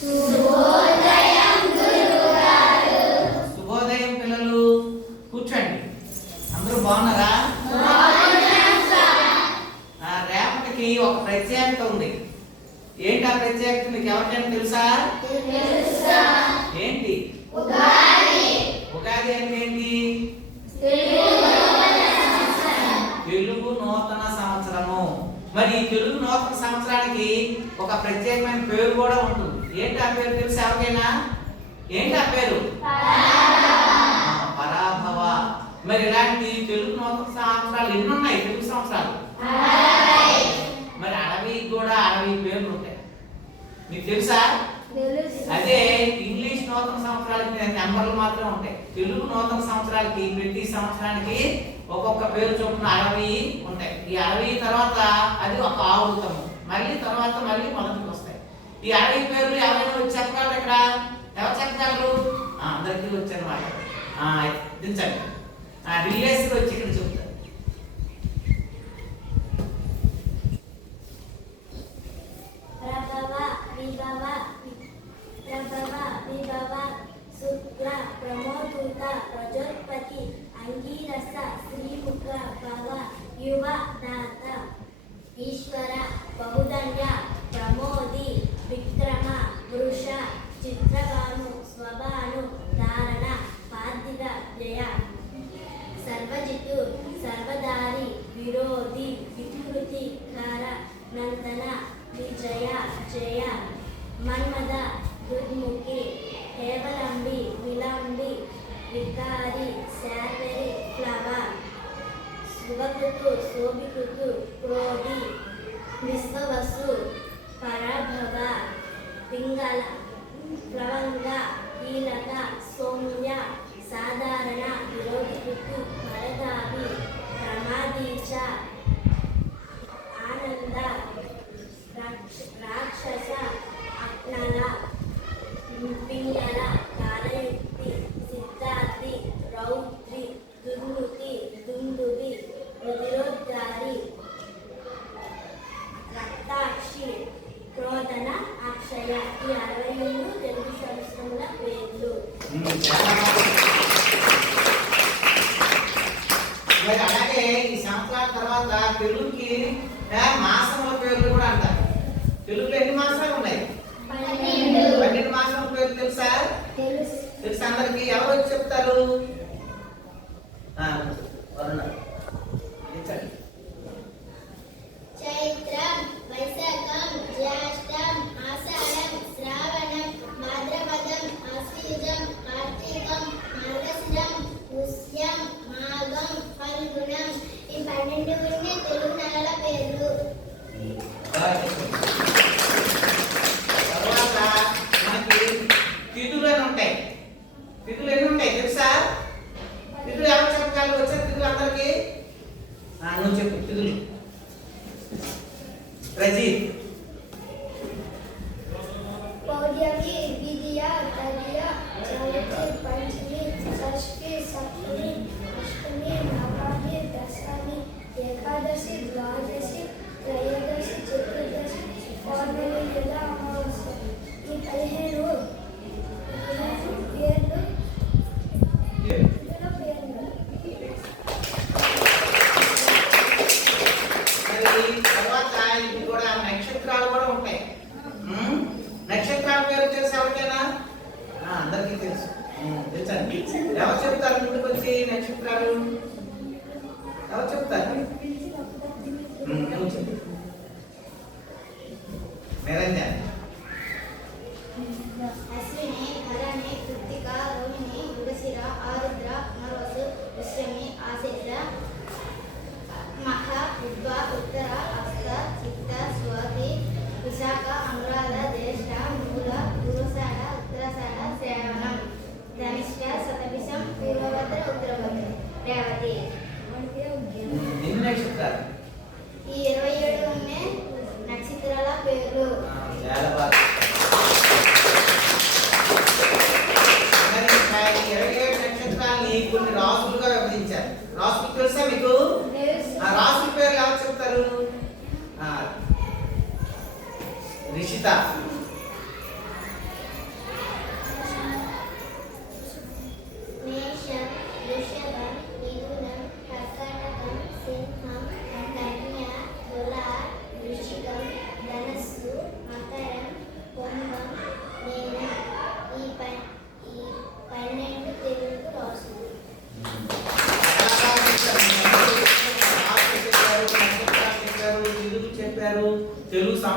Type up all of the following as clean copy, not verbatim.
శుభోదయం పిల్లలు, కూర్చోండి. అందరూ బాగున్నారా? రేపటికి ఒక ప్రత్యేకత ఉంది. ఏంటి ఆ ప్రత్యేకత? మీకు ఎవరికైనా తెలుసా? ఏంటి? ఉగాది అంటే ఏంటి? తెలుగు నూతన సంవత్సరము. మరి ఈ తెలుగు నూతన సంవత్సరానికి ఒక ప్రత్యేకమైన పేరు కూడా ఉంటుంది. ఏంటి ఆ పేరు తెలుసా ఎవరికైనా? ఏంటి ఆ పేరు? పరాభవ. మరి ఇలాంటి తెలుగు నూతన సంవత్సరాలు ఎన్ని ఉన్నాయి? తెలుగు సంవత్సరాలు మరి 60 కూడా 60 పేర్లు ఉంటాయి. మీకు తెలుసా? అదే ఇంగ్లీష్ నూతన సంవత్సరాలకి నెంబర్లు మాత్రం ఉంటాయి. తెలుగు నూతన సంవత్సరాలకి ప్రతి సంవత్సరానికి ఒక్కొక్క పేరు చొప్పున 60 ఉంటాయి. ఈ 60 తర్వాత అది ఒక ఆవృతము, మళ్ళీ తర్వాత మళ్ళీ మొదటికి వస్తాయి. ఈ 60 పేర్లు ఎవరైనా వచ్చి చెప్పగలరు? ఇక్కడ ఎవరు చెప్పగలరు? అందరికీ వచ్చారన్నమాట. దించండి. రిలేస్ వచ్చి ఇక్కడ చెప్తారు. శుక్ల ప్రమోదూత ప్రజోత్పతి అంగీరస శ్రీముఖ భవ యువ దాత ఈశ్వర బహుధన్య ప్రమోది విక్రమ వృష చిత్రభాను స్వభాను ధారణ పార్థిక జయ సర్వజితు సర్వదారి విరోధి వికృతి కార నందన విజయ జయ మన్మద దుర్ముఖి హేవలంబి విలంబి వికారి శార్వరి ఫ్లవర్ శుభకృతు శోభికృతు క్రోధి విశ్వవసు పరభవ పింగళ ప్లవంగ కీలక సౌమ్య సాధారణ విరోధికృతు వరదావి ప్రమాదీచ ఆనంద రాక్షస అజ్ఞల పింగళ కాలయుక్తి సిద్ధార్థి రౌద్రి దుర్ముఖి దుందుబి రుధిరోద్గారి రక్తాక్షి క్రోధన అక్షయ. ఈ 63 తెలుగు సంవత్సరముల పేర్లు. అలాగే ఈ సంవత్సరాల తర్వాత తెలుగుకి మాసముల పేర్లు కూడా అంటారు. తెలుగులో ఎన్ని మాసాలు ఉన్నాయి? 12 మాసాల పేర్లు తెలుసా? తెలుసా అందరికి? ఎవరు వచ్చి చెప్తారు? చైత్రం, వైశాఖం, జ్యేష్ఠం, ఆషాఢం, శ్రావణం, భాద్రపదం, ఆశ్వీజం, కార్తీకం, మార్గశిరం, పుష్యం, మాఘం, ఫల్గుణం. ఈ 12 ఉన్నాయి తెలుగు నెలల పేర్లు. తర్వాత మనకి తిథులు అని ఉంటాయి. తిథులు ఎన్ని ఉంటాయి తెలుసా? తిథులు ఎవరు చెప్పగలరు? వచ్చారు తిథులు అందరికి? నువ్వు చెప్పు తిథులు. ప్రజీత్. పౌర్ణమి, విద్య, తదియ, చవితి, పంచమి, షష్ఠి, సప్తమి, అష్టమి, నవమి, దశమి, ఏకాదశి, ద్వాదశి, త్రయోదశి, చతుర్దశి, పౌర్ణమి లేదా అమావాస్య. ఈ 15 పేర్లు తర్వాత ఇది కూడా నక్షత్రాలు కూడా ఉంటాయి. నక్షత్రాల పేరు తెలుసు ఎవరికైనా? అందరికీ తెలుసు. తెలుసండి. ఎవరు చెప్తారు ముందుకు వచ్చి నక్షత్రాలు? ఎవరు చెప్తారు? నిరంజన్. అశ్విని, భరణి, కృత్తిక, రోహిణి, మృగశిర, ఆరుద్ర, పునర్వసు, పుష్యమి, ఆశిష, మఖ, ఉద్వ, ఉత్తర, హస్త, చిత్త, స్వాతి, విశాఖ, అనురాధ, జ్యేష్ఠ, మూల, పూర్వషాఢ, ఉత్తరాషాఢ, శ్రావణం, ధనిష్ట, శతభిషం, పూర్వభద్ర, ఉత్తరభద్ర, రేవతి. ఎన్ని నక్షత్రాలు? ఈ 27 ఉన్నాయి నక్షత్రాల పేర్లు.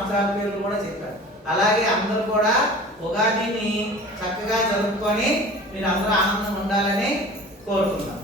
సంవత్సరాల పేర్లు కూడా చెప్పారు. అలాగే అందరూ కూడా ఉగాదిని చక్కగా జరుపుకొని మీరు అందరూ ఆనందంగా ఉండాలని కోరుతున్నాం.